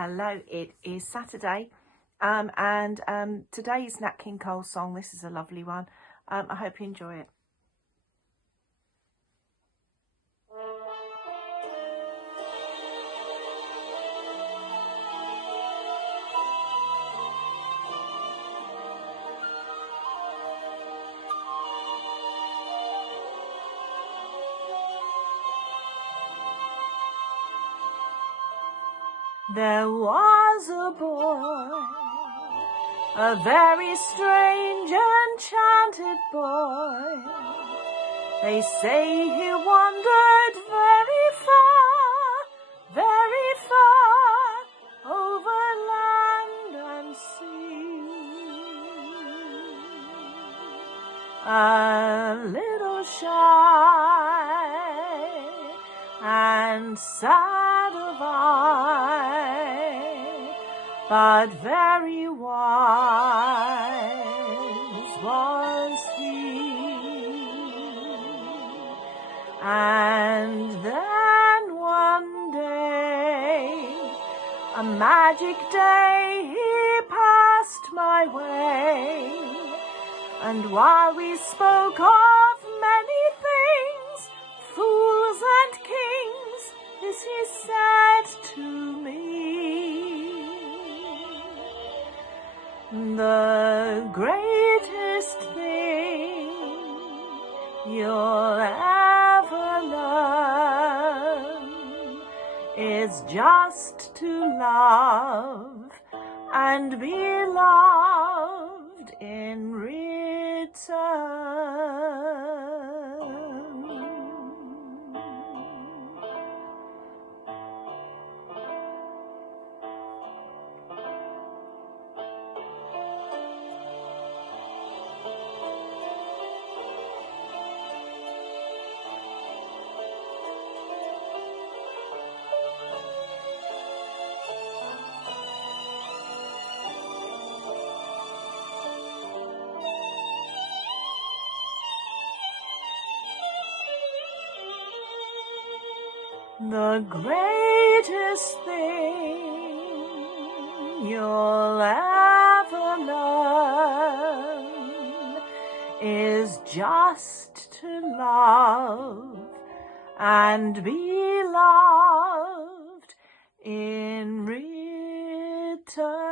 Hello, it is Saturday and today's Nat King Cole song, this is a lovely one. I hope you enjoy it. There was a boy, a very strange, enchanted boy. They say he wandered very far, over land and sea. A little shy and sad of eye, but very wise was he. And then one day, a magic day, he passed my way, and while we spoke of many things, fools and kings, this he said to me: the greatest thing you'll ever learn is just to love and be loved in return. The greatest thing you'll ever learn is just to love and be loved in return.